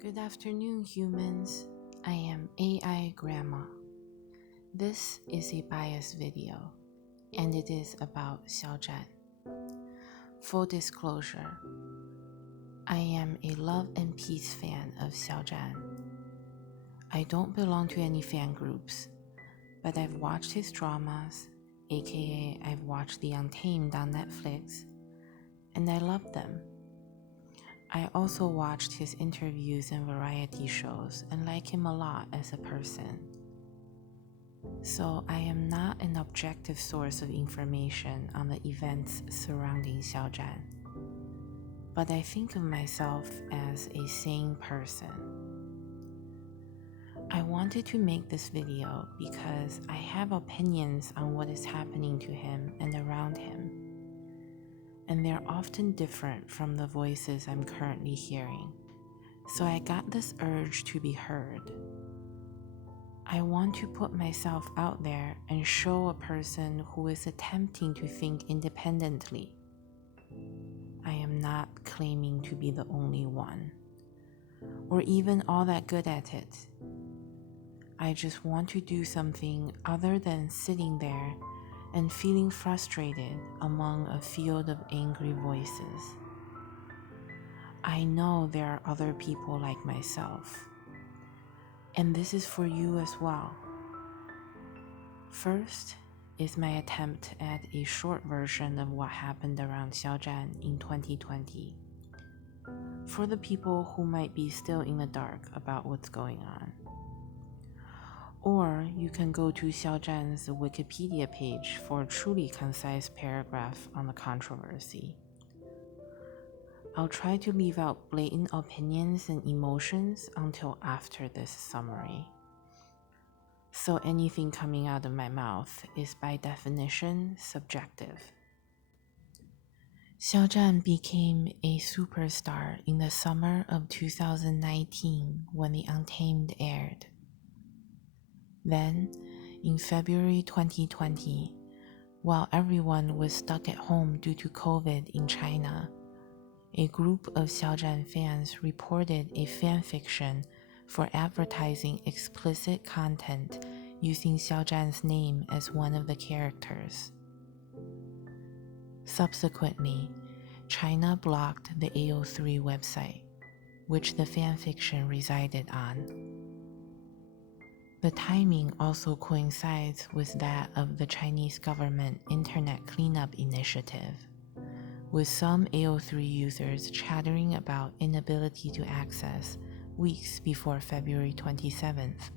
Good afternoon, humans. I am AI Grandma. This is a bias video, and it is about Xiaozhan. Full disclosure, I am a love and peace fan of Xiaozhan. I don't belong to any fan groups, but I've watched his dramas, aka I've watched The Untamed on Netflix, and I love them. I also watched his interviews and variety shows and like him a lot as a person. So I am not an objective source of information on the events surrounding Xiaozhan, but I think of myself as a sane person. I wanted to make this video because I have opinions on what is happening to him and around him, and they're often different from the voices I'm currently hearing. So I got this urge to be heard. I want to put myself out there and show a person who is attempting to think independently. I am not claiming to be the only one, or even all that good at it. I just want to do something other than sitting there and feeling frustrated among a field of angry voices. I know there are other people like myself, and this is for you as well. First is my attempt at a short version of what happened around Xiaozhan in 2020, for the people who might be still in the dark about what's going on. Or you can go to Xiaozhan's Wikipedia page for a truly concise paragraph on the controversy. I'll try to leave out blatant opinions and emotions until after this summary. So anything coming out of my mouth is by definition subjective. Xiaozhan became a superstar in the summer of 2019 when The Untamed aired. Then, in February 2020, while everyone was stuck at home due to COVID in China, a group of Xiaozhan fans reported a fanfiction for advertising explicit content using Xiaozhan's name as one of the characters. Subsequently, China blocked the AO3 website, which the fanfiction resided on. The timing also coincides with that of the Chinese government Internet Cleanup Initiative, with some AO3 users chattering about inability to access weeks before February 27th.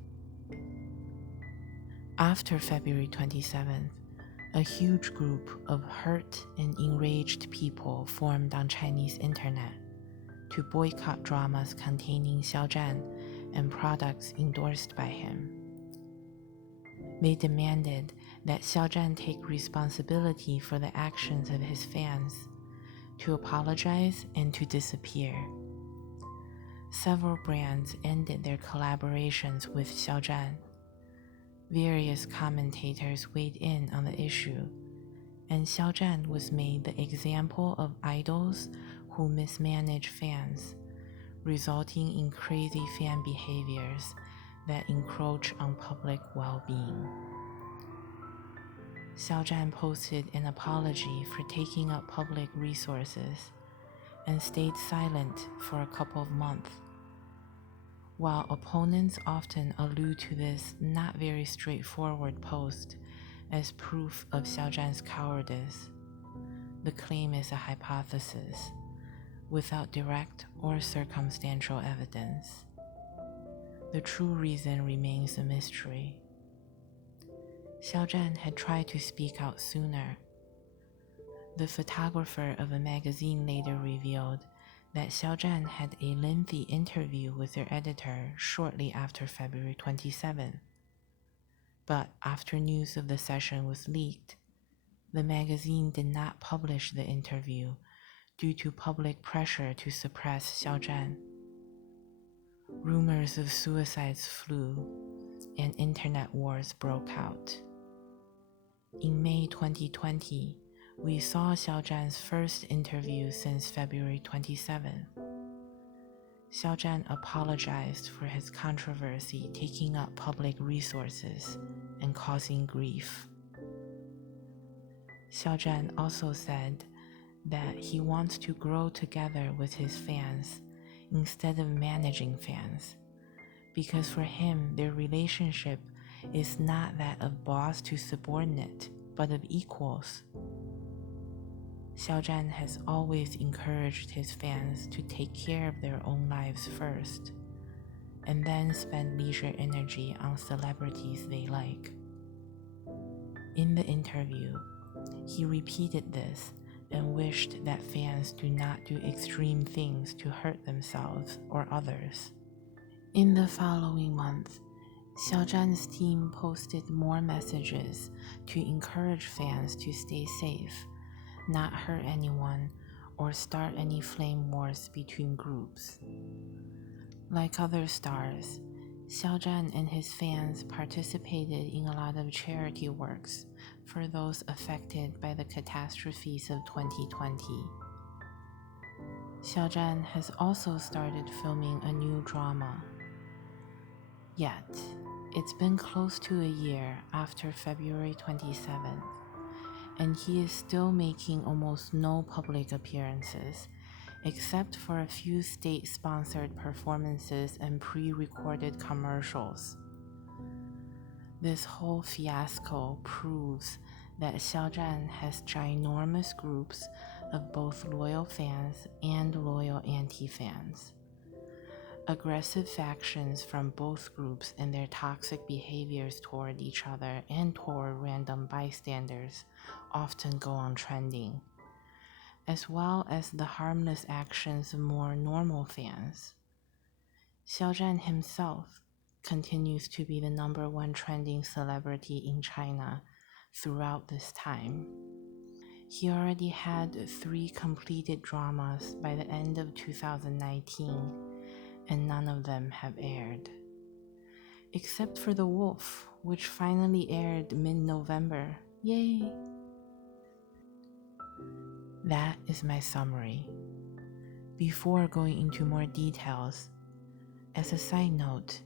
After February 27th, a huge group of hurt and enraged people formed on Chinese internet to boycott dramas containing Xiaozhan and products endorsed by him. They demanded that Xiaozhan take responsibility for the actions of his fans, to apologize and to disappear. Several brands ended their collaborations with Xiaozhan. Various commentators weighed in on the issue, and Xiaozhan was made the example of idols who mismanage fans, resulting in crazy fan behaviors that encroach on public well-being. Xiaozhan posted an apology for taking up public resources and stayed silent for a couple of months. While opponents often allude to this not very straightforward post as proof of Xiaozhan's cowardice, the claim is a hypothesis without direct or circumstantial evidence. The true reason remains a mystery. Xiaozhan had tried to speak out sooner. The photographer of a magazine later revealed that Xiaozhan had a lengthy interview with their editor shortly after February 27. But after news of the session was leaked, the magazine did not publish the interview due to public pressure to suppress Xiaozhan. Rumors of suicides flew, and internet wars broke out. In May 2020, we saw Xiaozhan's first interview since February 27. Xiaozhan apologized for his controversy taking up public resources and causing grief. Xiaozhan also said that he wants to grow together with his fans instead of managing fans, because for him, their relationship is not that of boss to subordinate, but of equals. Xiaozhan has always encouraged his fans to take care of their own lives first, and then spend leisure energy on celebrities they like. In the interview, he repeated this and wished that fans do not do extreme things to hurt themselves or others. In the following month, Xiaozhan's team posted more messages to encourage fans to stay safe, not hurt anyone, or start any flame wars between groups. Like other stars, Xiaozhan and his fans participated in a lot of charity works for those affected by the catastrophes of 2020. Xiaozhan has also started filming a new drama. Yet, it's been close to a year after February 27th, and he is still making almost no public appearances, except for a few state-sponsored performances and pre-recorded commercials. This whole fiasco proves that Xiaozhan has ginormous groups of both loyal fans and loyal anti-fans. Aggressive factions from both groups and their toxic behaviors toward each other and toward random bystanders often go on trending, as well as the harmless actions of more normal fans. Xiaozhan himself continues to be the #1 trending celebrity in China throughout this time. He already had 3 completed dramas by the end of 2019, and none of them have aired. Except for The Wolf, which finally aired mid-November. Yay! That is my summary. Before going into more details, as a side note,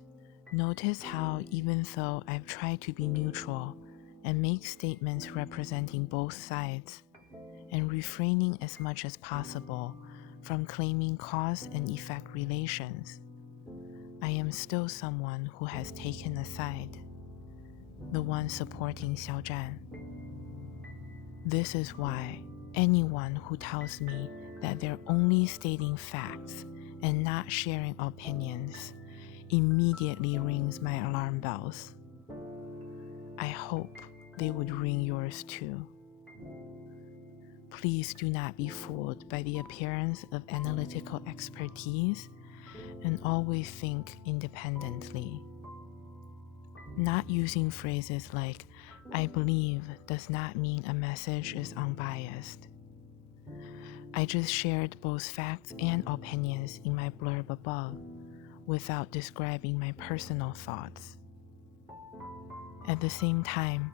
notice how even though I've tried to be neutral and make statements representing both sides, and refraining as much as possible from claiming cause and effect relations, I am still someone who has taken a side, the one supporting Xiaozhan. This is why anyone who tells me that they're only stating facts and not sharing opinions immediately rings my alarm bells. I hope they would ring yours too. Please do not be fooled by the appearance of analytical expertise, and always think independently. Not using phrases like "I believe" does not mean a message is unbiased. I just shared both facts and opinions in my blurb above, without describing my personal thoughts. At the same time,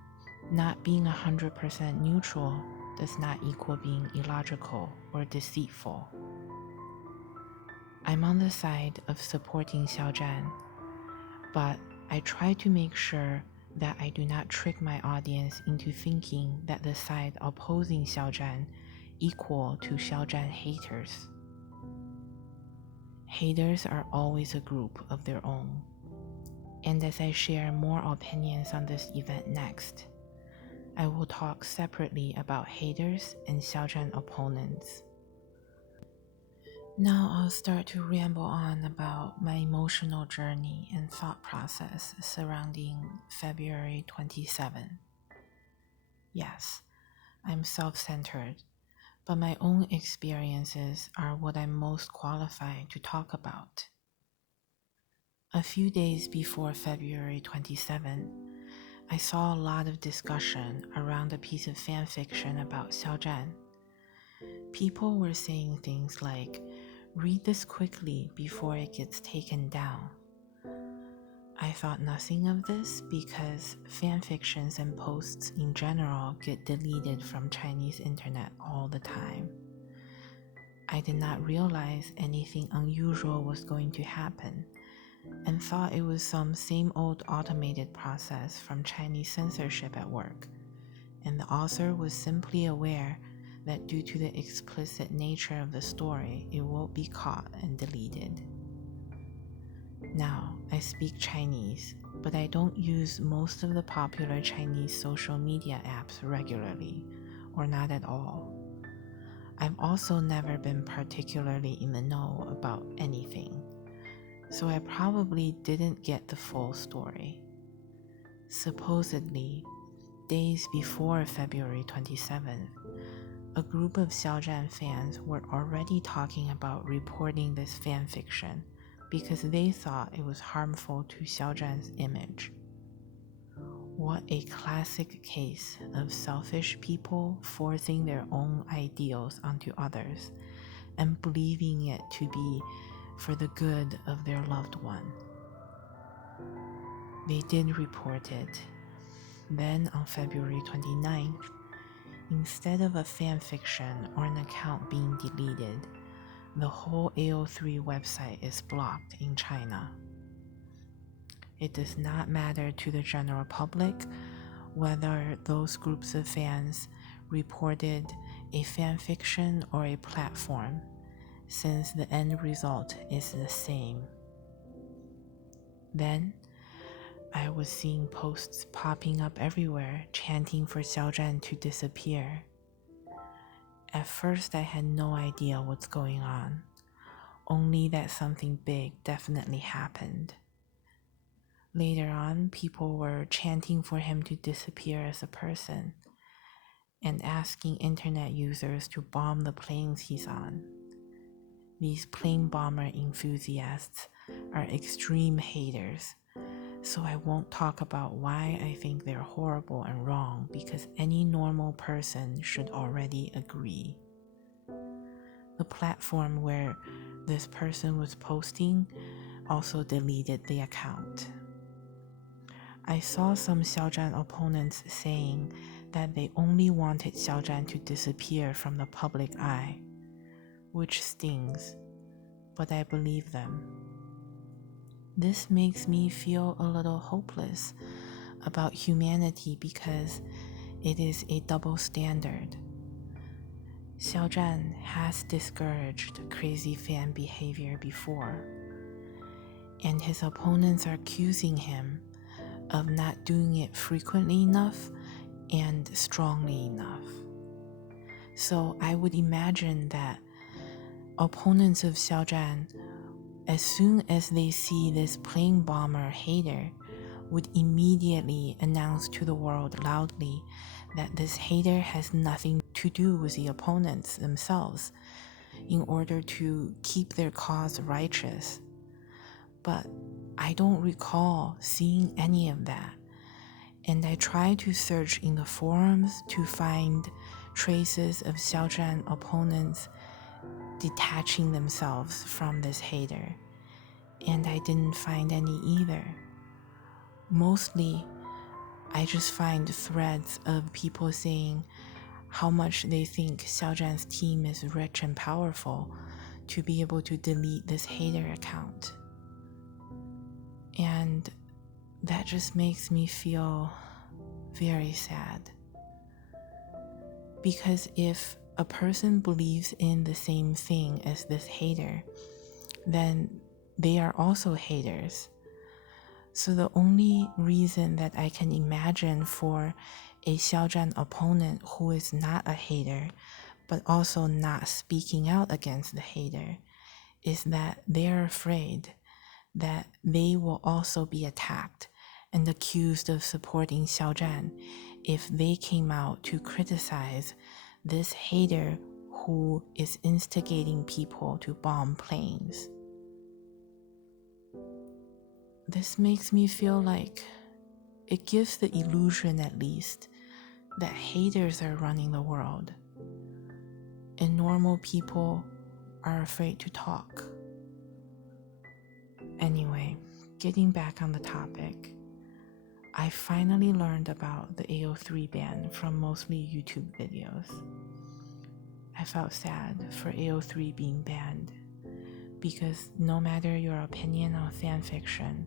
not being 100% neutral does not equal being illogical or deceitful. I'm on the side of supporting Xiaozhan, but I try to make sure that I do not trick my audience into thinking that the side opposing Xiaozhan equal to Xiaozhan haters. Haters are always a group of their own. And as I share more opinions on this event next, I will talk separately about haters and Xiaozhan opponents. Now I'll start to ramble on about my emotional journey and thought process surrounding February 27. Yes, I'm self-centered, but my own experiences are what I'm most qualified to talk about. A few days before February 27, I saw a lot of discussion around a piece of fan fiction about Xiaozhan. People were saying things like, "Read this quickly before it gets taken down." I thought nothing of this because fan fictions and posts in general get deleted from Chinese internet all the time. I I did not realize anything unusual was going to happen and thought it was some same old automated process from Chinese censorship at work, and the author was simply aware that due to the explicit nature of the story, it won't be caught and deleted. Now, I speak Chinese, but I don't use most of the popular Chinese social media apps regularly, or not at all. I've also never been particularly in the know about anything, so I probably didn't get the full story. Supposedly, days before February 27th, a group of Xiaozhan fans were already talking about reporting this fanfiction because they thought it was harmful to Xiaozhan's image. What a classic case of selfish people forcing their own ideals onto others and believing it to be for the good of their loved one. They did report it. Then on February 29th, instead of a fanfiction or an account being deleted, the whole AO3 website is blocked in China. It does not matter to the general public whether those groups of fans reported a fanfiction or a platform, since the end result is the same. Then, I was seeing posts popping up everywhere chanting for Xiaozhan to disappear. At first, I had no idea what's going on, only that something big definitely happened. Later on, people were chanting for him to disappear as a person and asking internet users to bomb the planes he's on. These plane bomber enthusiasts are extreme haters, so I won't talk about why I think they're horrible and wrong because any normal person should already agree. The platform where this person was posting also deleted the account. I saw some Xiaozhan opponents saying that they only wanted Xiaozhan to disappear from the public eye, which stings, but I believe them. This makes me feel a little hopeless about humanity because it is a double standard. Xiaozhan has discouraged crazy fan behavior before, and his opponents are accusing him of not doing it frequently enough and strongly enough. So I would imagine that opponents of Xiaozhan, as soon as they see this plane bomber hater, would immediately announce to the world loudly that this hater has nothing to do with the opponents themselves in order to keep their cause righteous. But I don't recall seeing any of that, and I tried to search in the forums to find traces of Xiaozhan opponents detaching themselves from this hater, and I didn't find any either. Mostly, I just find threads of people saying how much they think Xiaozhan's team is rich and powerful to be able to delete this hater account. And that just makes me feel very sad. Because if a person believes in the same thing as this hater, then they are also haters. So the only reason that I can imagine for a Xiaozhan opponent who is not a hater, but also not speaking out against the hater, is that they are afraid that they will also be attacked and accused of supporting Xiaozhan if they came out to criticize this hater who is instigating people to bomb planes. This makes me feel like it gives the illusion, at least, that haters are running the world and normal people are afraid to talk. Anyway, getting back on the topic, I finally learned about the AO3 ban from mostly YouTube videos. I felt sad for AO3 being banned, because no matter your opinion on fanfiction,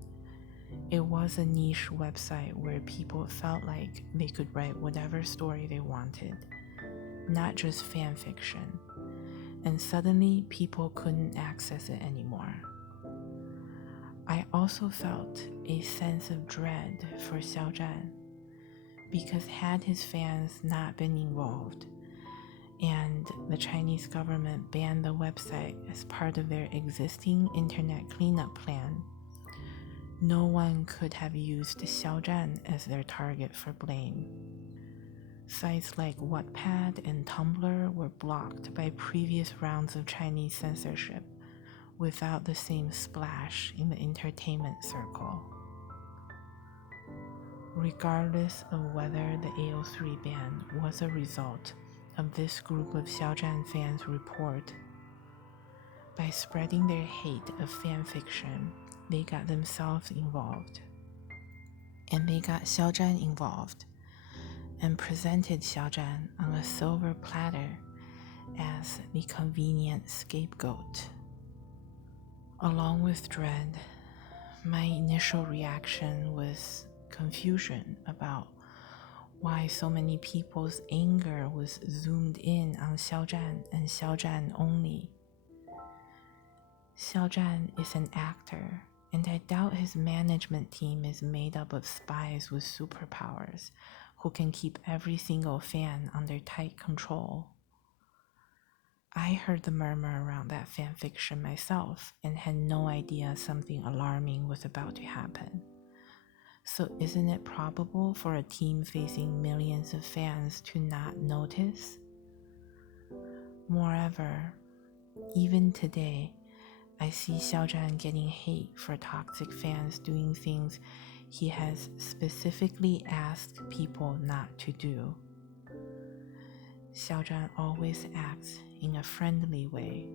it was a niche website where people felt like they could write whatever story they wanted, not just fanfiction, and suddenly people couldn't access it anymore. I also felt a sense of dread for Xiaozhan, because had his fans not been involved, and the Chinese government banned the website as part of their existing internet cleanup plan, no one could have used Xiaozhan as their target for blame. Sites like Wattpad and Tumblr were blocked by previous rounds of Chinese censorship without the same splash in the entertainment circle. Regardless of whether the AO3 ban was a result of this group of Xiaozhan fans' report, by spreading their hate of fanfiction, they got themselves involved. And they got Xiaozhan involved and presented Xiaozhan on a silver platter as the convenient scapegoat. Along with dread, my initial reaction was confusion about why so many people's anger was zoomed in on Xiaozhan and Xiaozhan only. Xiaozhan is an actor, and I doubt his management team is made up of spies with superpowers who can keep every single fan under tight control. I heard the murmur around that fanfiction myself and had no idea something alarming was about to happen. So isn't it probable for a team facing millions of fans to not notice? Moreover, even today, I see Xiaozhan getting hate for toxic fans doing things he has specifically asked people not to do. Xiaozhan always acts in a friendly way.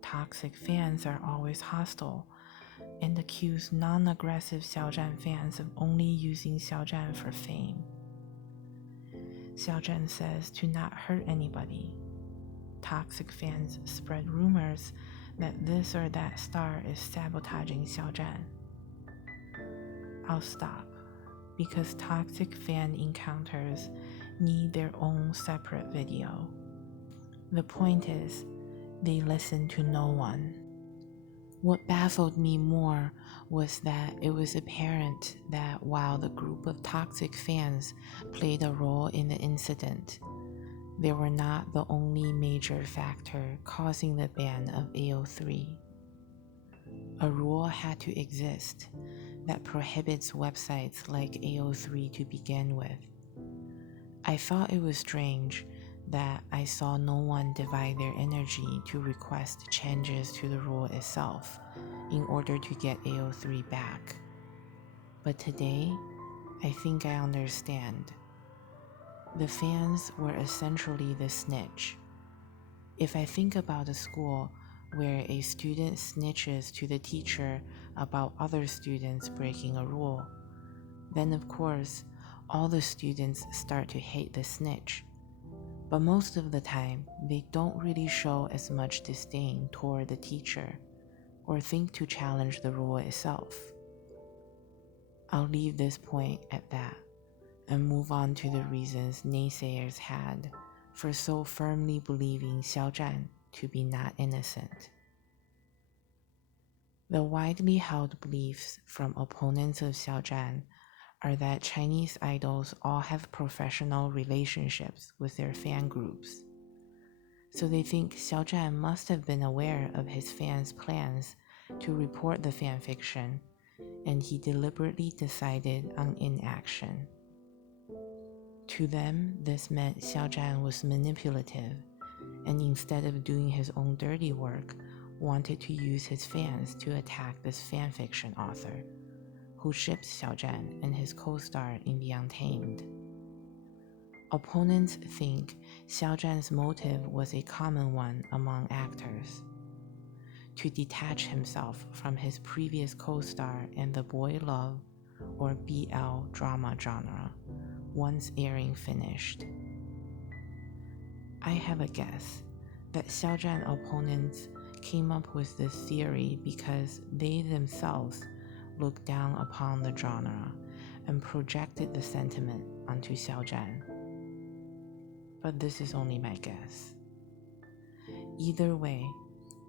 Toxic fans are always hostile and accuse non-aggressive Xiaozhan fans of only using Xiaozhan for fame. Xiaozhan says to not hurt anybody. Toxic fans spread rumors that this or that star is sabotaging Xiaozhan. I'll stop, because toxic fan encounters need their own separate video. The point is, they listen to no one. What baffled me more was that it was apparent that while the group of toxic fans played a role in the incident, they were not the only major factor causing the ban of AO3. A rule had to exist that prohibits websites like AO3 to begin with. I thought it was strange that I saw no one divide their energy to request changes to the rule itself in order to get AO3 back. But today, I think I understand. The fans were essentially the snitch. If I think about a school where a student snitches to the teacher about other students breaking a rule, then of course, all the students start to hate the snitch. But most of the time, they don't really show as much disdain toward the teacher or think to challenge the rule itself. I'll leave this point at that and move on to the reasons naysayers had for so firmly believing Xiaozhan to be not innocent. The widely held beliefs from opponents of Xiaozhan are that Chinese idols all have professional relationships with their fan groups. So they think Xiaozhan must have been aware of his fans' plans to report the fanfiction, and he deliberately decided on inaction. To them, this meant Xiaozhan was manipulative, and instead of doing his own dirty work, wanted to use his fans to attack this fanfiction author, who shipped Xiaozhan and his co-star in The Untamed. Opponents think Xiaozhan's motive was a common one among actors: to detach himself from his previous co-star in the boy love or BL drama genre, once airing finished. I have a guess that Xiaozhan opponents came up with this theory because they themselves looked down upon the genre and projected the sentiment onto Xiaozhan. But this is only my guess. Either way,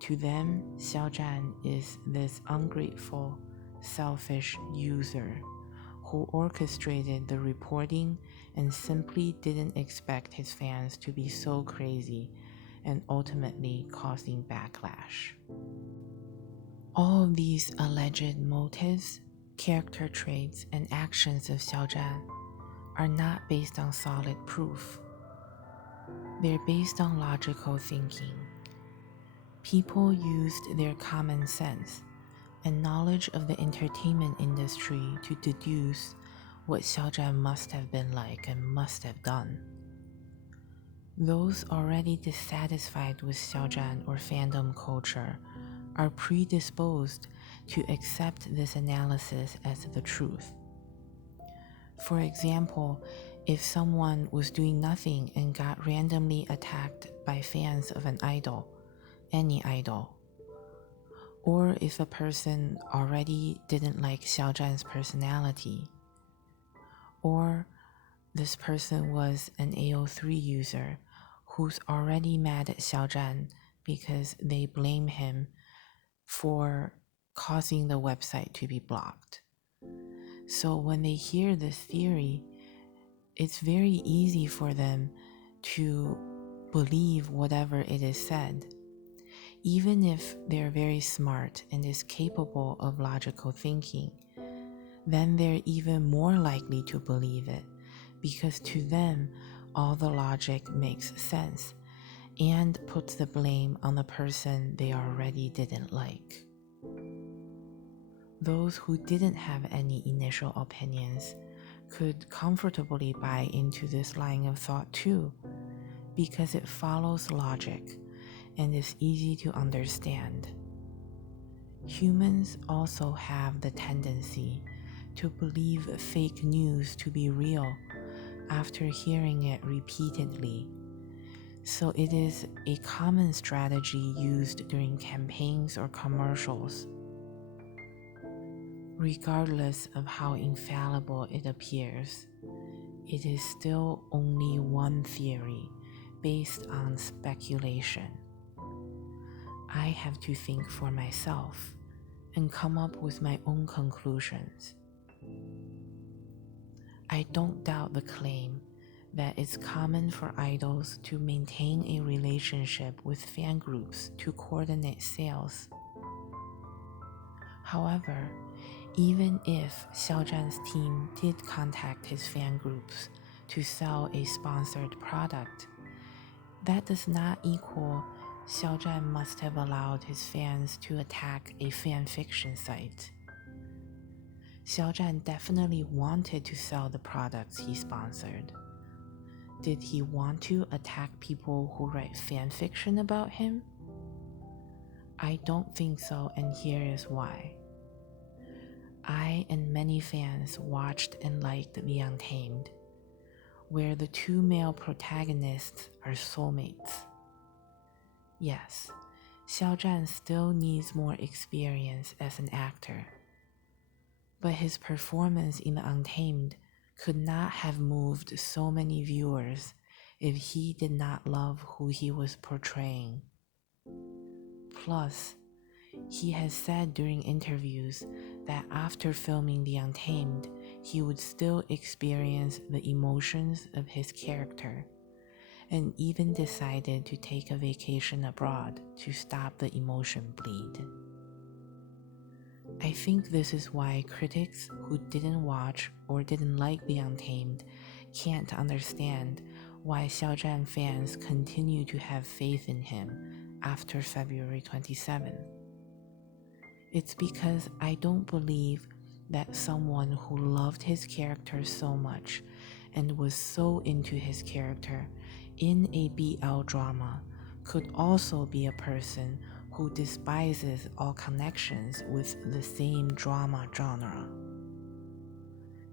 to them, Xiaozhan is this ungrateful, selfish user who orchestrated the reporting and simply didn't expect his fans to be so crazy and ultimately causing backlash. All of these alleged motives, character traits, and actions of Xiaozhan are not based on solid proof. They're based on logical thinking. People used their common sense and knowledge of the entertainment industry to deduce what Xiaozhan must have been like and must have done. Those already dissatisfied with Xiaozhan or fandom culture are predisposed to accept this analysis as the truth. For example, if someone was doing nothing and got randomly attacked by fans of an idol, any idol, or if a person already didn't like Xiaozhan's personality, or this person was an AO3 user who's already mad at Xiaozhan because they blame him for causing the website to be blocked. So when they hear this theory, it's very easy for them to believe whatever it is said. Even if they're very smart and is capable of logical thinking, then they're even more likely to believe it because to them, all the logic makes sense and puts the blame on the person they already didn't like. Those who didn't have any initial opinions could comfortably buy into this line of thought too, because it follows logic and is easy to understand. Humans also have the tendency to believe fake news to be real after hearing it repeatedly. So it is a common strategy used during campaigns or commercials. Regardless of how infallible it appears, it is still only one theory based on speculation. I have to think for myself and come up with my own conclusions. I don't doubt the claim that it's common for idols to maintain a relationship with fan groups to coordinate sales. However, even if Xiaozhan's team did contact his fan groups to sell a sponsored product, that does not equal Xiaozhan must have allowed his fans to attack a fan fiction site. Xiaozhan definitely wanted to sell the products he sponsored. Did he want to attack people who write fan fiction about him? I don't think so, and here is why. I and many fans watched and liked The Untamed, where the two male protagonists are soulmates. Yes, Xiaozhan still needs more experience as an actor, but his performance in The Untamed could not have moved so many viewers if he did not love who he was portraying. Plus, he has said during interviews that after filming The Untamed, he would still experience the emotions of his character, and even decided to take a vacation abroad to stop the emotion bleed. I think this is why critics who didn't watch or didn't like The Untamed can't understand why Xiaozhan fans continue to have faith in him after February 27th. It's because I don't believe that someone who loved his character so much and was so into his character in a BL drama could also be a person who despises all connections with the same drama genre.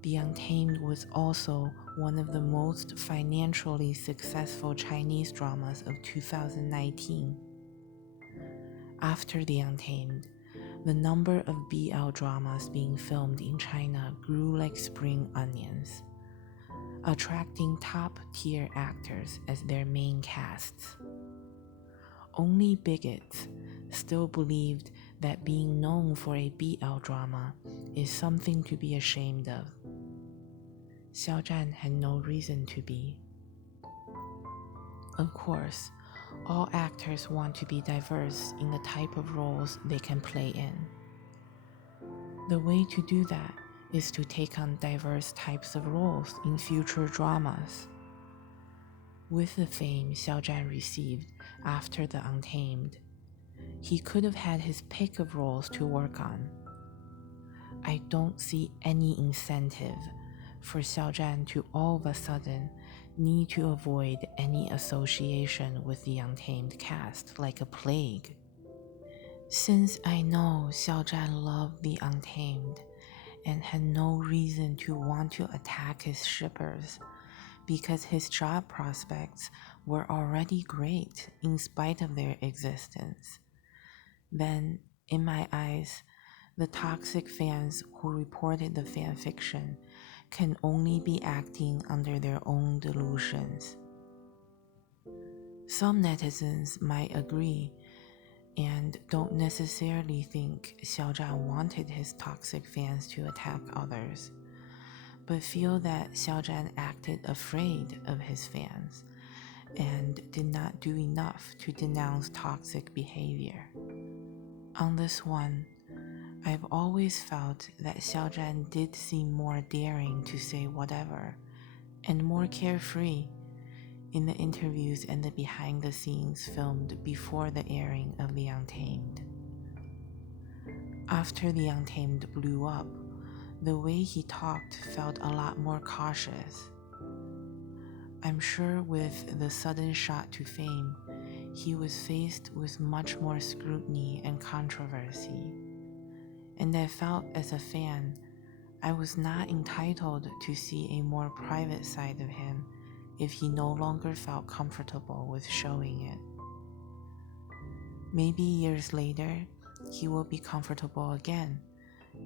The Untamed was also one of the most financially successful Chinese dramas of 2019. After The Untamed, the number of BL dramas being filmed in China grew like spring onions, attracting top-tier actors as their main casts. Only bigots still believed that being known for a BL drama is something to be ashamed of. Xiao Zhan had no reason to be. Of course, all actors want to be diverse in the type of roles they can play in. The way to do that is to take on diverse types of roles in future dramas. With the fame Xiao Zhan received after The Untamed, he could have had his pick of roles to work on. I don't see any incentive for Xiao Zhan to all of a sudden need to avoid any association with the Untamed cast like a plague. Since I know Xiao Zhan loved the Untamed and had no reason to want to attack his shippers because his job prospects were already great in spite of their existence, then, in my eyes, the toxic fans who reported the fanfiction can only be acting under their own delusions. Some netizens might agree and don't necessarily think Xiao Zhan wanted his toxic fans to attack others, but feel that Xiao Zhan acted afraid of his fans and did not do enough to denounce toxic behavior. On this one, I've always felt that Xiao Zhan did seem more daring to say whatever and more carefree in the interviews and the behind-the-scenes filmed before the airing of The Untamed. After The Untamed blew up, the way he talked felt a lot more cautious. I'm sure with the sudden shot to fame, he was faced with much more scrutiny and controversy. And I felt as a fan, I was not entitled to see a more private side of him if he no longer felt comfortable with showing it. Maybe years later, he will be comfortable again,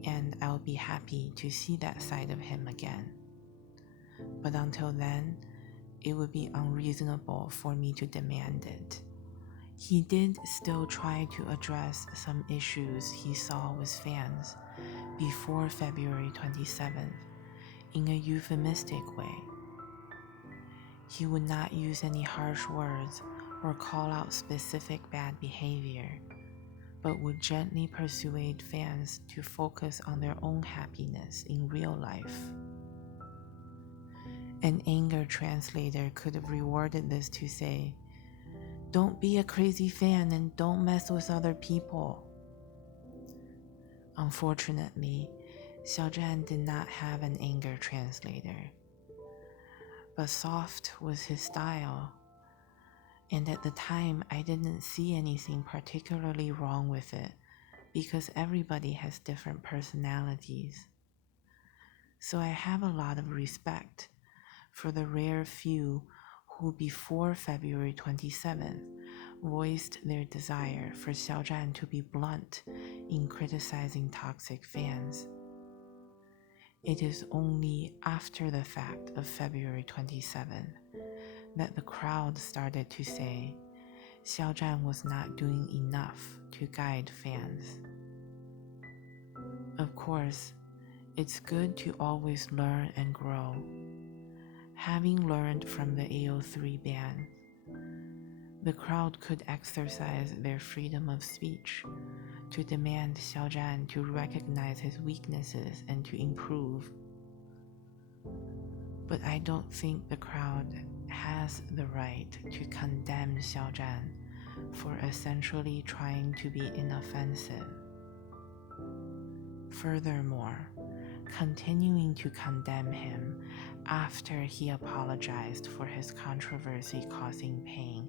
and I'll be happy to see that side of him again. But until then, it would be unreasonable for me to demand it. He did still try to address some issues he saw with fans before February 27th in a euphemistic way. He would not use any harsh words or call out specific bad behavior, but would gently persuade fans to focus on their own happiness in real life. An anger translator could have reworded this to say, "Don't be a crazy fan and don't mess with other people." Unfortunately, Xiao Zhan did not have an anger translator. But soft was his style, and at the time I didn't see anything particularly wrong with it because everybody has different personalities. So I have a lot of respect for the rare few who before February 27th voiced their desire for Xiao Zhan to be blunt in criticizing toxic fans. It is only after the fact of February 27th that the crowd started to say Xiao Zhan was not doing enough to guide fans. Of course, it's good to always learn and grow. Having learned from the AO3 ban, the crowd could exercise their freedom of speech to demand Xiao Zhan to recognize his weaknesses and to improve. But I don't think the crowd has the right to condemn Xiao Zhan for essentially trying to be inoffensive. Furthermore, continuing to condemn him after he apologized for his controversy causing pain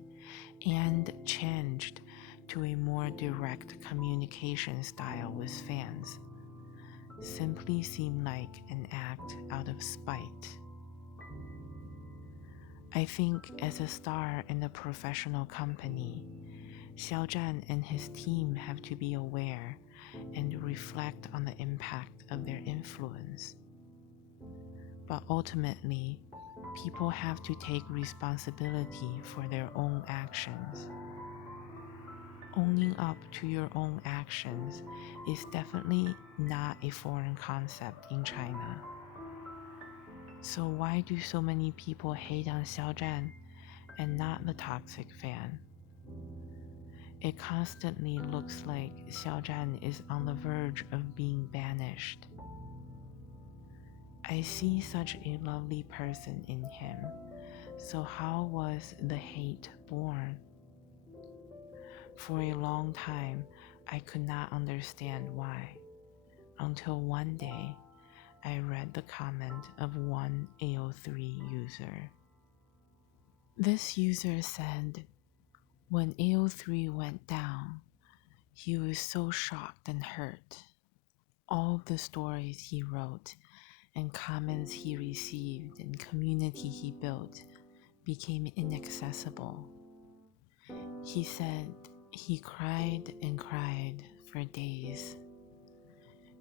and changed to a more direct communication style with fans simply seem like an act out of spite. I think as a star in a professional company, Xiao Zhan and his team have to be aware and reflect on the impact of their influence. But ultimately, people have to take responsibility for their own actions. Owning up to your own actions is definitely not a foreign concept in China. So why do so many people hate on Xiao Zhan and not the toxic fan? It constantly looks like Xiao Zhan is on the verge of being banished. I see such a lovely person in him, so how was the hate born? For a long time, I could not understand why, until one day I read the comment of one AO3 user. This user said, when AO3 went down, he was so shocked and hurt. All the stories he wrote and comments he received and community he built became inaccessible. He said he cried and cried for days.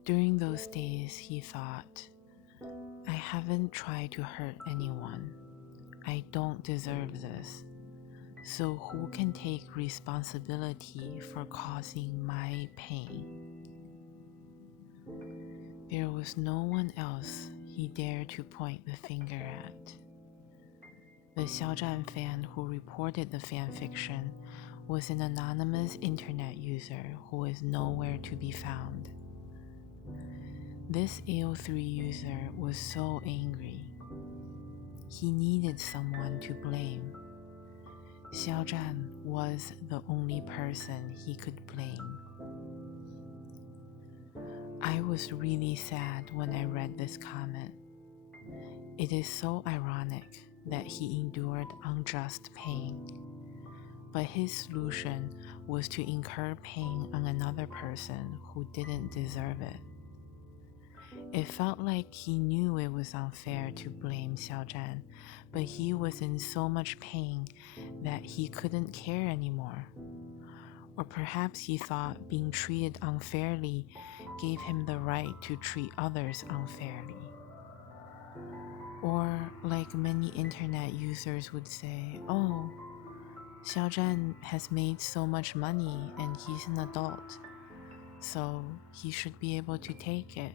During those days, he thought, I haven't tried to hurt anyone. I don't deserve this. So who can take responsibility for causing my pain? There was no one else he dared to point the finger at. The Xiao Zhan fan who reported the fanfiction was an anonymous internet user who is nowhere to be found. This AO3 user was so angry. He needed someone to blame. Xiao Zhan was the only person he could blame. I was really sad when I read this comment. It is so ironic that he endured unjust pain, but his solution was to incur pain on another person who didn't deserve it. It felt like he knew it was unfair to blame Xiao Zhan, but he was in so much pain that he couldn't care anymore. Or perhaps he thought being treated unfairly gave him the right to treat others unfairly. Or, like many internet users would say, oh, Xiao Zhan has made so much money and he's an adult, so he should be able to take it.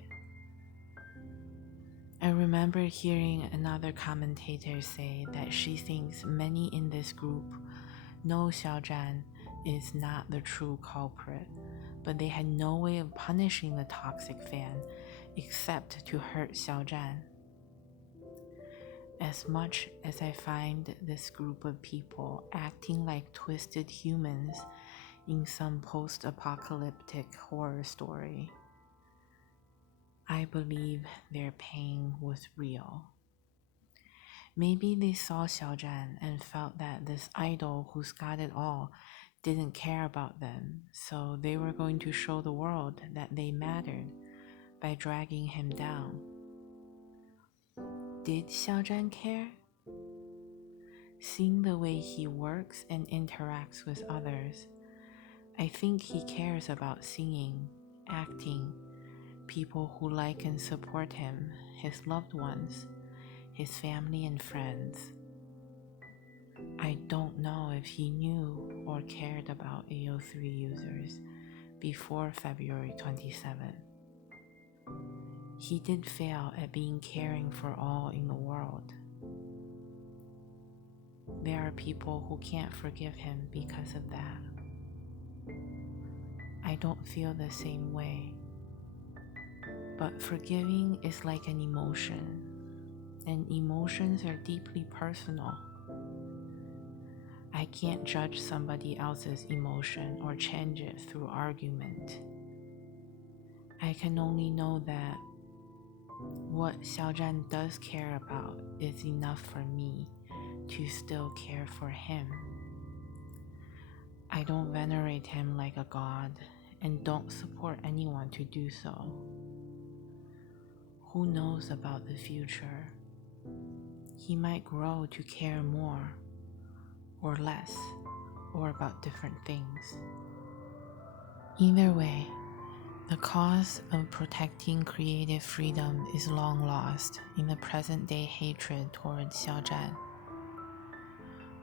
I remember hearing another commentator say that she thinks many in this group know Xiao Zhan is not the true culprit, but they had no way of punishing the toxic fan except to hurt Xiao Zhan. As much as I find this group of people acting like twisted humans in some post-apocalyptic horror story, I believe their pain was real. Maybe they saw Xiao Zhan and felt that this idol who's got it all didn't care about them, so they were going to show the world that they mattered by dragging him down. Did Xiao Zhan care? Seeing the way he works and interacts with others, I think he cares about singing, acting, people who like and support him, his loved ones, his family and friends. I don't know if he knew or cared about AO3 users before February 27. He did fail at being caring for all in the world. There are people who can't forgive him because of that. I don't feel the same way. But forgiving is like an emotion, and emotions are deeply personal. I can't judge somebody else's emotion or change it through argument. I can only know that what Xiao Zhan does care about is enough for me to still care for him. I don't venerate him like a god and don't support anyone to do so. Who knows about the future? He might grow to care more or less, or about different things. Either way, the cause of protecting creative freedom is long lost in the present-day hatred towards Xiaozhan.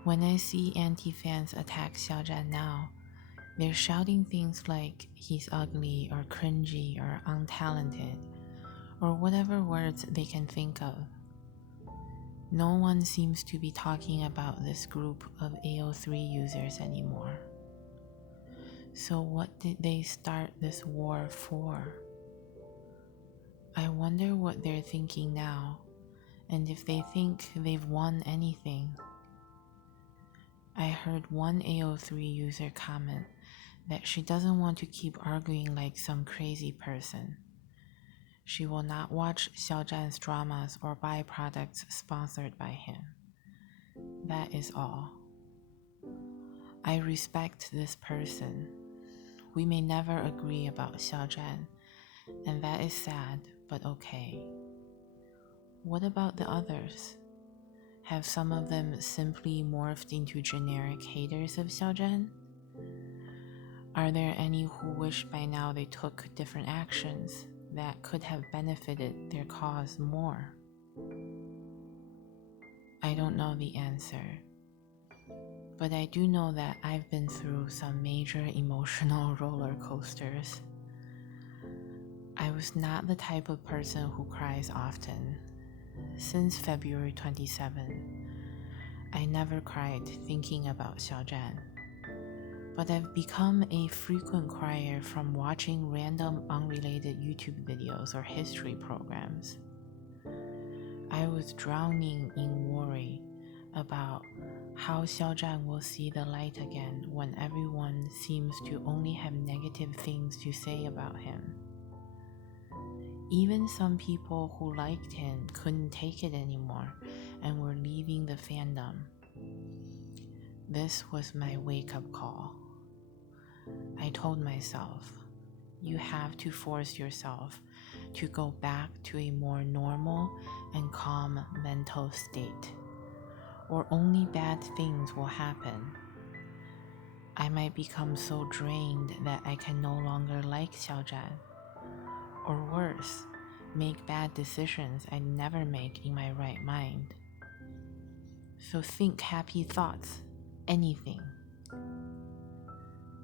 When I see anti-fans attack Xiaozhan now, they're shouting things like he's ugly or cringy or untalented, or whatever words they can think of. No one seems to be talking about this group of AO3 users anymore. So what did they start this war for? I wonder what they're thinking now, and if they think they've won anything. I heard one AO3 user comment that she doesn't want to keep arguing like some crazy person. She will not watch Xiaozhan's dramas or buy products sponsored by him. That is all. I respect this person. We may never agree about Xiaozhan, and that is sad, but okay. What about the others? Have some of them simply morphed into generic haters of Xiaozhan? Are there any who wish by now they took different actions that could have benefited their cause more? I don't know the answer, but I do know that I've been through some major emotional roller coasters. I was not the type of person who cries often. Since February 27, I never cried thinking about Xiaozhan, but I've become a frequent crier from watching random unrelated YouTube videos or history programs. I was drowning in worry about how Xiaozhan will see the light again when everyone seems to only have negative things to say about him. Even some people who liked him couldn't take it anymore and were leaving the fandom. This was my wake-up call. I told myself, you have to force yourself to go back to a more normal and calm mental state, or only bad things will happen. I might become so drained that I can no longer like Xiaozhan, or worse, make bad decisions I'd never make in my right mind. So think happy thoughts, anything.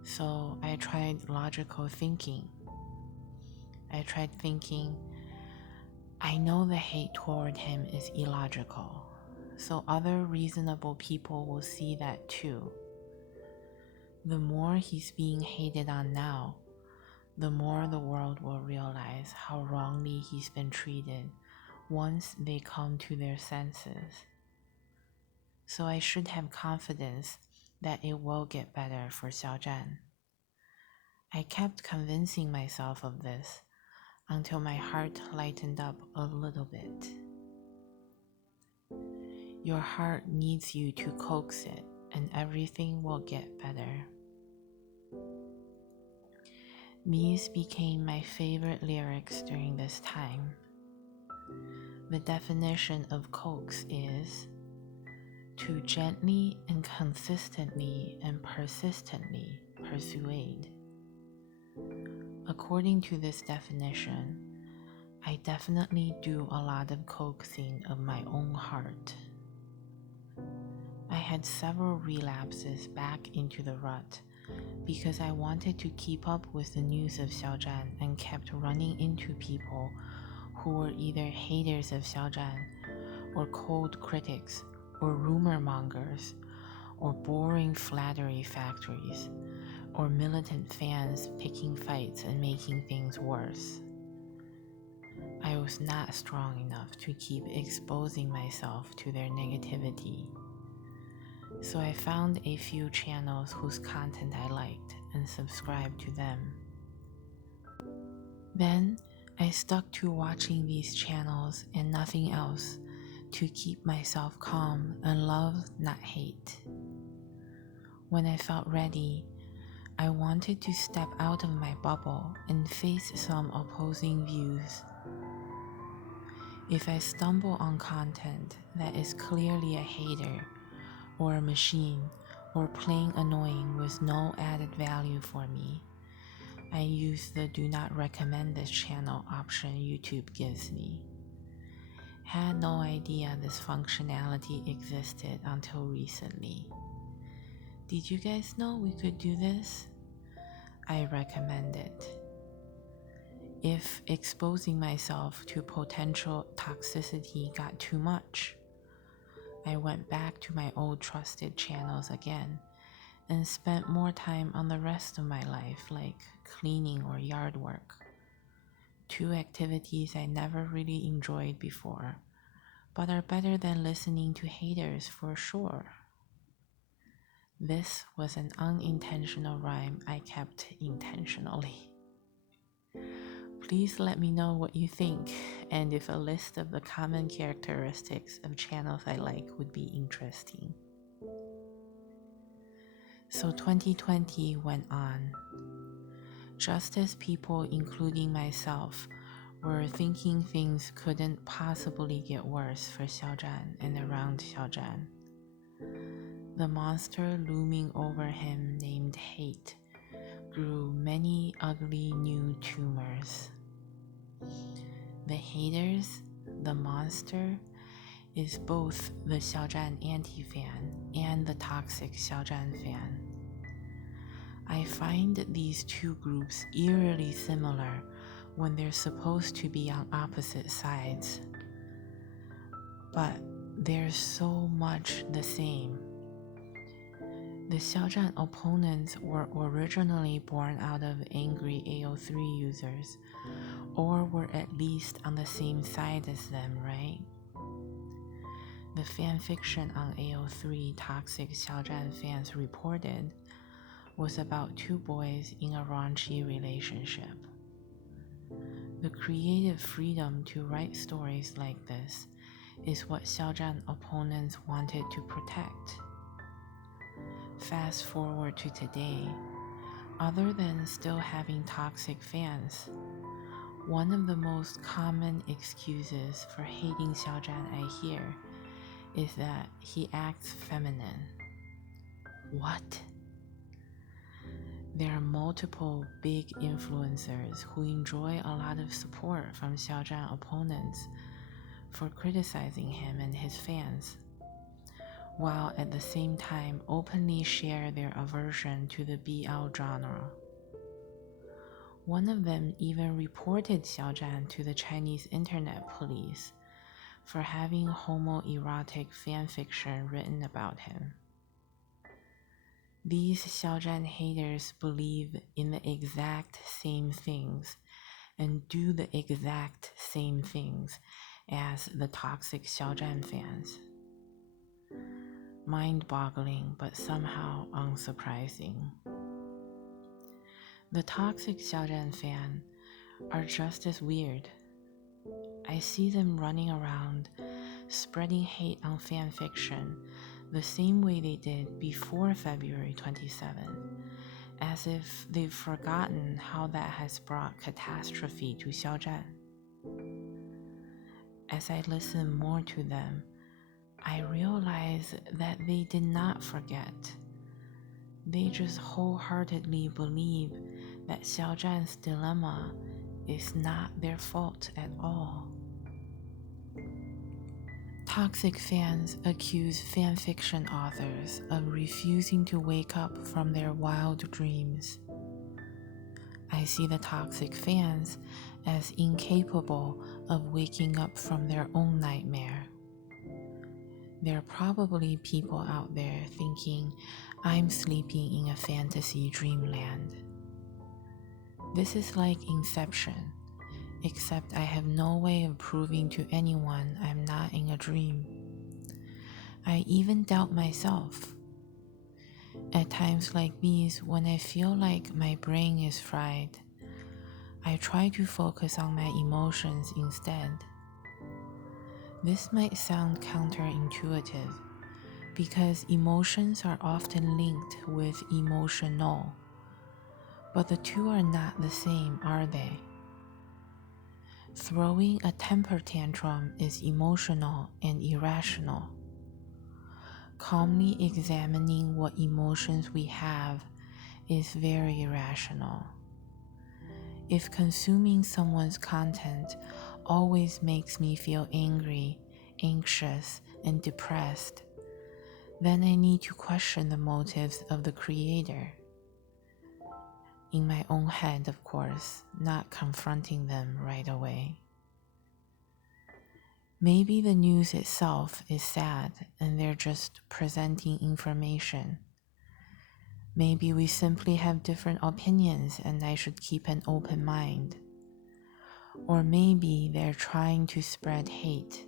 So I tried logical thinking. I tried thinking, I know the hate toward him is illogical, so other reasonable people will see that too. The more he's being hated on now, the more the world will realize how wrongly he's been treated once they come to their senses. So I should have confidence that it will get better for Xiaozhan. I kept convincing myself of this until my heart lightened up a little bit. Your heart needs you to coax it, and everything will get better. These became my favorite lyrics during this time. The definition of coax is to gently and consistently and persistently persuade. According to this definition, I definitely do a lot of coaxing of my own heart. I had several relapses back into the rut because I wanted to keep up with the news of Xiaozhan and kept running into people who were either haters of Xiaozhan or cold critics or rumor mongers or boring flattery factories or militant fans picking fights and making things worse. I was not strong enough to keep exposing myself to their negativity. So I found a few channels whose content I liked and subscribed to them. Then I stuck to watching these channels and nothing else to keep myself calm and love, not hate. When I felt ready, I wanted to step out of my bubble and face some opposing views. If I stumble on content that is clearly a hater or a machine or plain annoying with no added value for me, I use the do not recommend this channel option YouTube gives me. Had no idea this functionality existed until recently. Did you guys know we could do this? I recommend it. If exposing myself to potential toxicity got too much, I went back to my old trusted channels again and spent more time on the rest of my life, like cleaning or yard work. Two activities I never really enjoyed before, but are better than listening to haters for sure. This was an unintentional rhyme I kept intentionally. Please let me know what you think, and if a list of the common characteristics of channels I like would be interesting. So 2020 went on. Just as people, including myself, were thinking things couldn't possibly get worse for Xiaozhan and around Xiaozhan, the monster looming over him named hate grew many ugly new tumors. The haters, the monster, is both the Xiaozhan anti-fan and the toxic Xiaozhan fan. I find these two groups eerily similar when they're supposed to be on opposite sides. But they're so much the same. The Xiaozhan opponents were originally born out of angry AO3 users, or were at least on the same side as them, right? The fanfiction on AO3 toxic Xiaozhan fans reported was about two boys in a raunchy relationship. The creative freedom to write stories like this is what Xiaozhan opponents wanted to protect. Fast forward to today, other than still having toxic fans, one of the most common excuses for hating Xiaozhan I hear is that he acts feminine. What? There are multiple big influencers who enjoy a lot of support from Xiaozhan opponents for criticizing him and his fans, while at the same time openly share their aversion to the BL genre. One of them even reported Xiaozhan to the Chinese internet police for having homoerotic fanfiction written about him. These Xiaozhan haters believe in the exact same things and do the exact same things as the toxic Xiaozhan fans. Mind-boggling, but somehow unsurprising. The toxic Xiaozhan fan are just as weird. I see them running around, spreading hate on fanfiction the same way they did before February 27th, as if they've forgotten how that has brought catastrophe to Xiaozhan. As I listen more to them, I realize that they did not forget. They just wholeheartedly believe that Xiaozhan's dilemma is not their fault at all. Toxic fans accuse fanfiction authors of refusing to wake up from their wild dreams. I see the toxic fans as incapable of waking up from their own nightmare. There are probably people out there thinking I'm sleeping in a fantasy dreamland. This is like Inception, except I have no way of proving to anyone I'm not in a dream. I even doubt myself. At times like these, when I feel like my brain is fried, I try to focus on my emotions instead. This might sound counterintuitive, because emotions are often linked with emotional, but the two are not the same, are they? Throwing a temper tantrum is emotional and irrational. Calmly examining what emotions we have is very rational. If consuming someone's content always makes me feel angry, anxious, and depressed, then I need to question the motives of the creator. In my own head, of course, not confronting them right away. Maybe the news itself is sad and they're just presenting information. Maybe we simply have different opinions and I should keep an open mind. Or maybe they're trying to spread hate,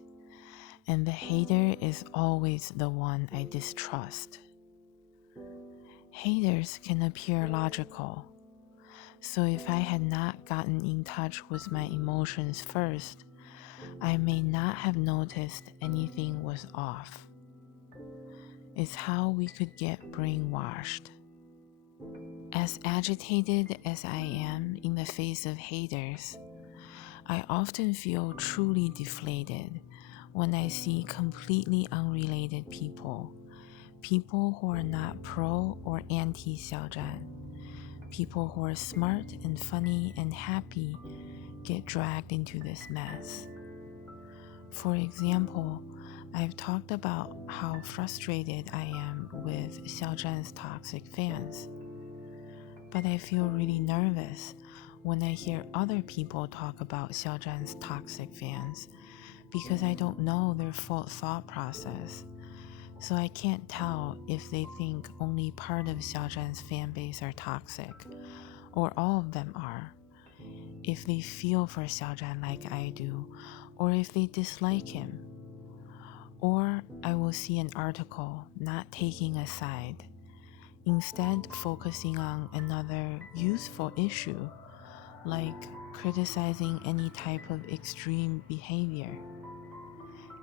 and the hater is always the one I distrust. Haters can appear logical, so if I had not gotten in touch with my emotions first, I may not have noticed anything was off. It's how we could get brainwashed. As agitated as I am in the face of haters, I often feel truly deflated when I see completely unrelated people who are not pro or anti Xiaozhan, people who are smart and funny and happy get dragged into this mess. For example, I've talked about how frustrated I am with Xiaozhan's toxic fans, but I feel really nervous when I hear other people talk about Xiaozhan's toxic fans because I don't know their full thought process, so I can't tell if they think only part of Xiaozhan's fan base are toxic, or all of them are, if they feel for Xiaozhan like I do, or if they dislike him. Or I will see an article not taking a side, instead focusing on another useful issue, like criticizing any type of extreme behavior.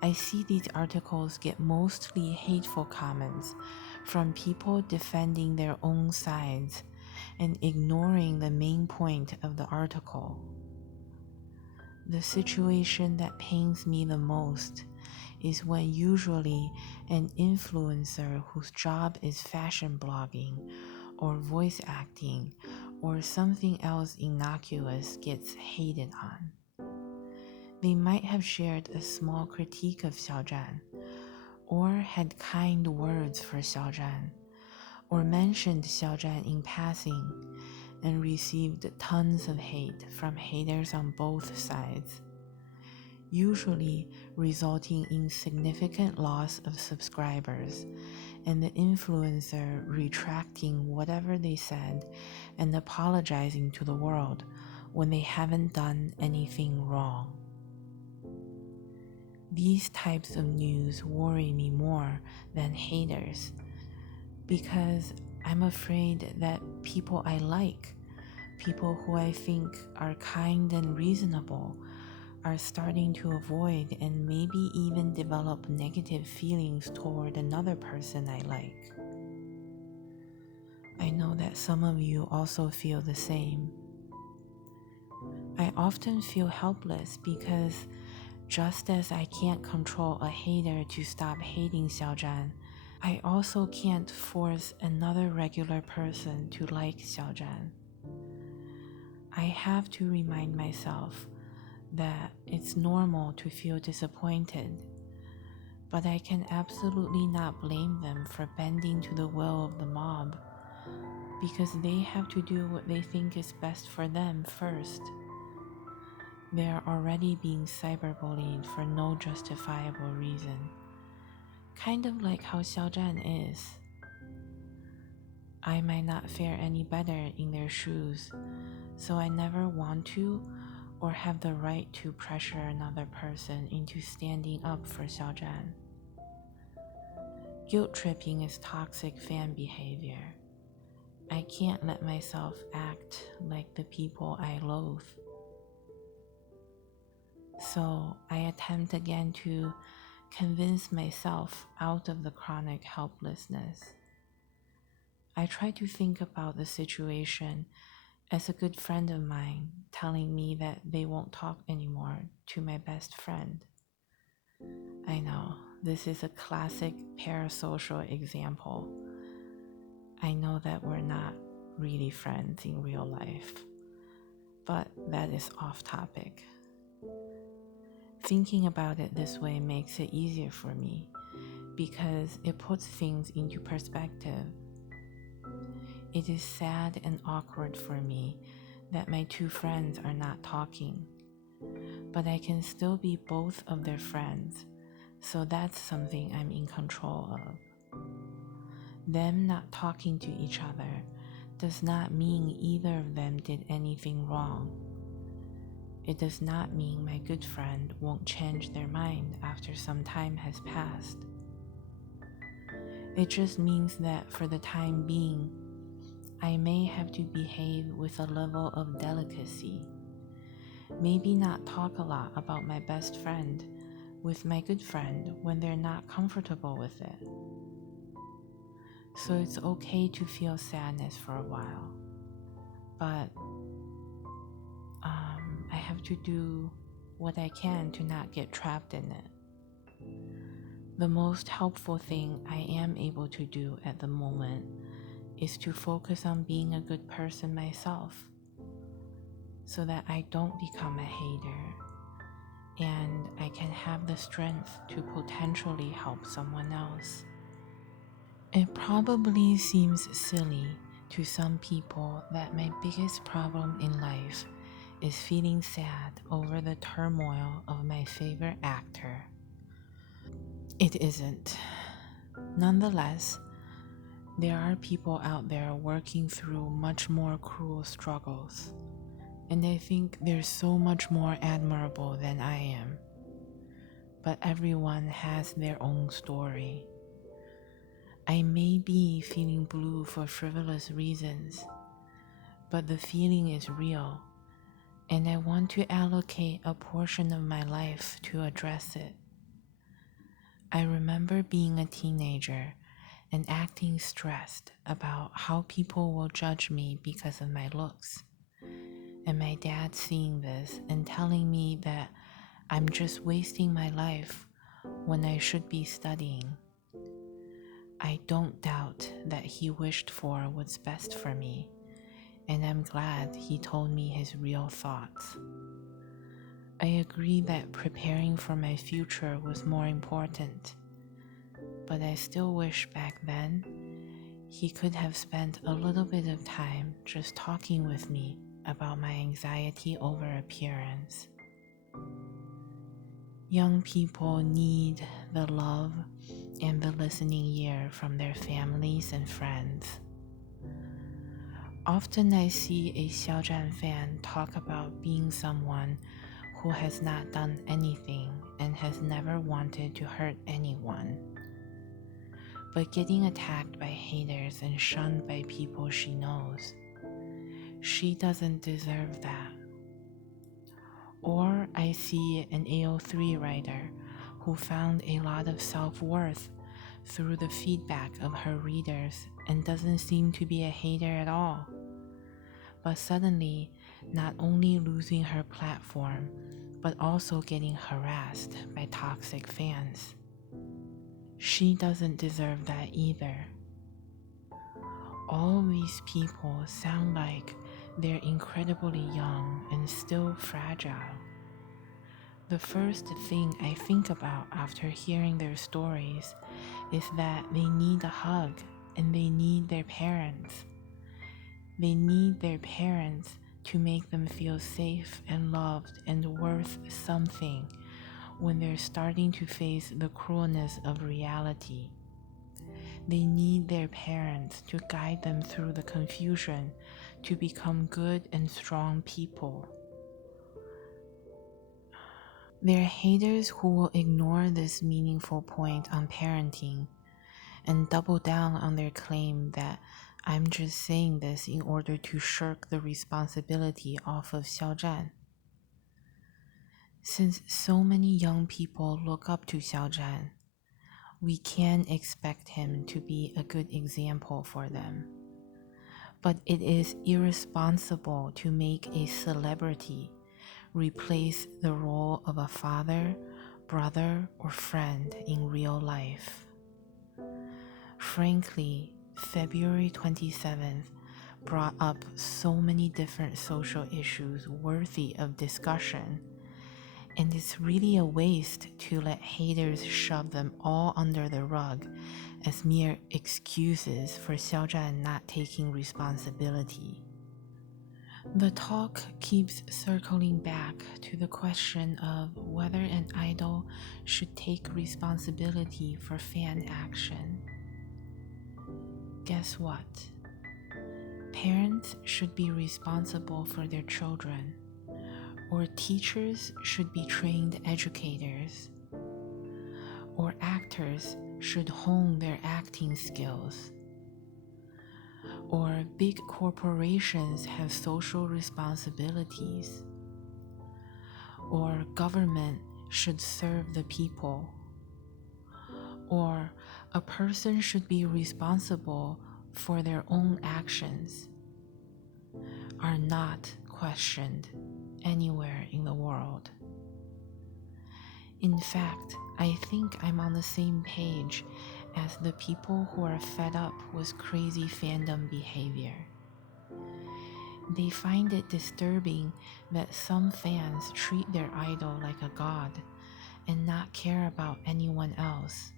I see these articles get mostly hateful comments from people defending their own sides and ignoring the main point of the article. The situation that pains me the most is when usually an influencer whose job is fashion blogging or voice acting or something else innocuous gets hated on. They might have shared a small critique of Xiaozhan, or had kind words for Xiaozhan, or mentioned Xiaozhan in passing and received tons of hate from haters on both sides, usually resulting in significant loss of subscribers and the influencer retracting whatever they said and apologizing to the world when they haven't done anything wrong. These types of news worry me more than haters because I'm afraid that people I like, people who I think are kind and reasonable, are starting to avoid and maybe even develop negative feelings toward another person I like. I know that some of you also feel the same. I often feel helpless because just as I can't control a hater to stop hating Xiaozhan, I also can't force another regular person to like Xiaozhan. I have to remind myself that it's normal to feel disappointed, but I can absolutely not blame them for bending to the will of the mob, because they have to do what they think is best for them first. They are already being cyberbullied for no justifiable reason, kind of like how Xiaozhan is. I might not fare any better in their shoes, so I never want to or have the right to pressure another person into standing up for Xiaozhan. Guilt tripping is toxic fan behavior. I can't let myself act like the people I loathe. So I attempt again to convince myself out of the chronic helplessness. I try to think about the situation as a good friend of mine telling me that they won't talk anymore to my best friend. I know, this is a classic parasocial example. I know that we're not really friends in real life, but that is off topic. Thinking about it this way makes it easier for me because it puts things into perspective. It is sad and awkward for me that my two friends are not talking, but I can still be both of their friends, so that's something I'm in control of. Them not talking to each other does not mean either of them did anything wrong. It does not mean my good friend won't change their mind after some time has passed. It just means that for the time being, I may have to behave with a level of delicacy. Maybe not talk a lot about my best friend with my good friend when they're not comfortable with it. So it's okay to feel sadness for a while, but I have to do what I can to not get trapped in it. The most helpful thing I am able to do at the moment is to focus on being a good person myself so that I don't become a hater and I can have the strength to potentially help someone else. It probably seems silly to some people that my biggest problem in life is feeling sad over the turmoil of my favorite actor. It isn't. Nonetheless, there are people out there working through much more cruel struggles, and I think they're so much more admirable than I am. But everyone has their own story. I may be feeling blue for frivolous reasons, but the feeling is real, and I want to allocate a portion of my life to address it. I remember being a teenager and acting stressed about how people will judge me because of my looks, and my dad seeing this and telling me that I'm just wasting my life when I should be studying. I don't doubt that he wished for what's best for me, and I'm glad he told me his real thoughts. I agree that preparing for my future was more important, but I still wish back then he could have spent a little bit of time just talking with me about my anxiety over appearance. Young people need the love and the listening ear from their families and friends. Often I see a Xiaozhan fan talk about being someone who has not done anything and has never wanted to hurt anyone, but getting attacked by haters and shunned by people she knows. She doesn't deserve that. Or I see an AO3 writer who found a lot of self-worth through the feedback of her readers and doesn't seem to be a hater at all, but suddenly not only losing her platform, but also getting harassed by toxic fans. She doesn't deserve that either. All these people sound like they're incredibly young and still fragile. The first thing I think about after hearing their stories is that they need a hug and they need their parents. They need their parents to make them feel safe and loved and worth something when they're starting to face the cruelness of reality. They need their parents to guide them through the confusion to become good and strong people. There are haters who will ignore this meaningful point on parenting and double down on their claim that I'm just saying this in order to shirk the responsibility off of Xiaozhan. Since so many young people look up to Xiaozhan, we can expect him to be a good example for them. But it is irresponsible to make a celebrity replace the role of a father, brother, or friend in real life. Frankly, February 27th brought up so many different social issues worthy of discussion, and it's really a waste to let haters shove them all under the rug as mere excuses for Xiaozhan not taking responsibility. The talk keeps circling back to the question of whether an idol should take responsibility for fan action. Guess what? Parents should be responsible for their children, or teachers should be trained educators, or actors should hone their acting skills, or big corporations have social responsibilities, or government should serve the people, or a person should be responsible for their own actions, are not questioned anywhere in the world. In fact, I think I'm on the same page as the people who are fed up with crazy fandom behavior. They find it disturbing that some fans treat their idol like a god and not care about anyone else.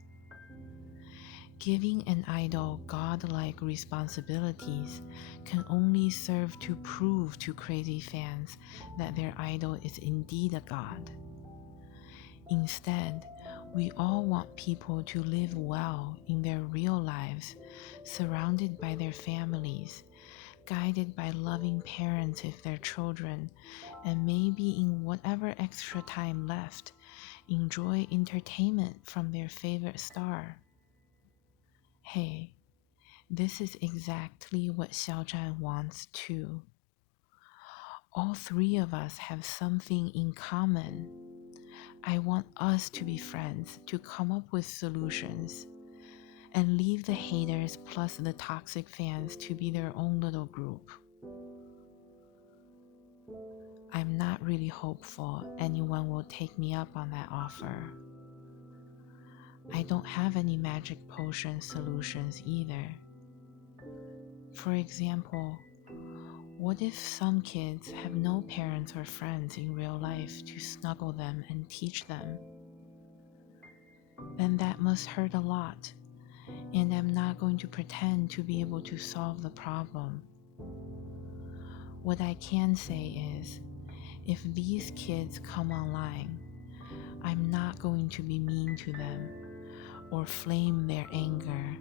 Giving an idol godlike responsibilities can only serve to prove to crazy fans that their idol is indeed a god. Instead, we all want people to live well in their real lives, surrounded by their families, guided by loving parents if they're children, and maybe in whatever extra time left, enjoy entertainment from their favorite star. Hey, this is exactly what Xiaozhan wants too. All three of us have something in common. I want us to be friends, to come up with solutions, and leave the haters plus the toxic fans to be their own little group. I'm not really hopeful anyone will take me up on that offer. I don't have any magic potion solutions either. For example, what if some kids have no parents or friends in real life to snuggle them and teach them? Then that must hurt a lot, and I'm not going to pretend to be able to solve the problem. What I can say is, if these kids come online, I'm not going to be mean to them, or flame their anger,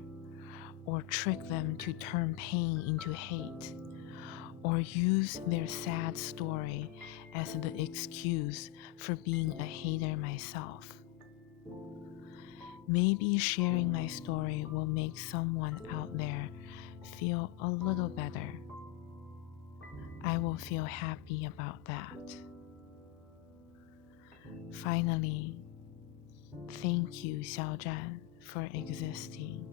or trick them to turn pain into hate, or use their sad story as the excuse for being a hater myself. Maybe sharing my story will make someone out there feel a little better. I will feel happy about that. Finally, thank you, Xiaozhan, for existing.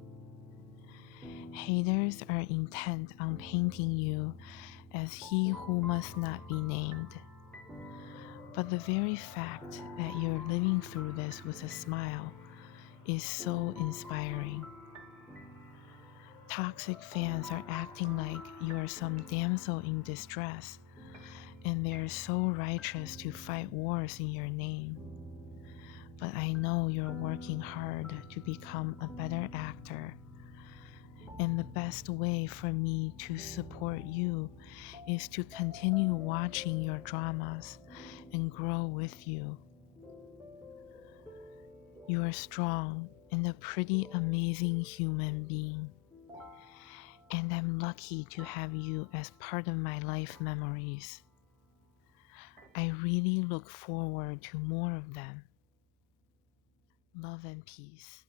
Haters are intent on painting you as he who must not be named. But the very fact that you're living through this with a smile is so inspiring. Toxic fans are acting like you are some damsel in distress, and they're so righteous to fight wars in your name. But I know you're working hard to become a better actor, and the best way for me to support you is to continue watching your dramas and grow with you. You are strong and a pretty amazing human being, and I'm lucky to have you as part of my life memories. I really look forward to more of them. Love and peace.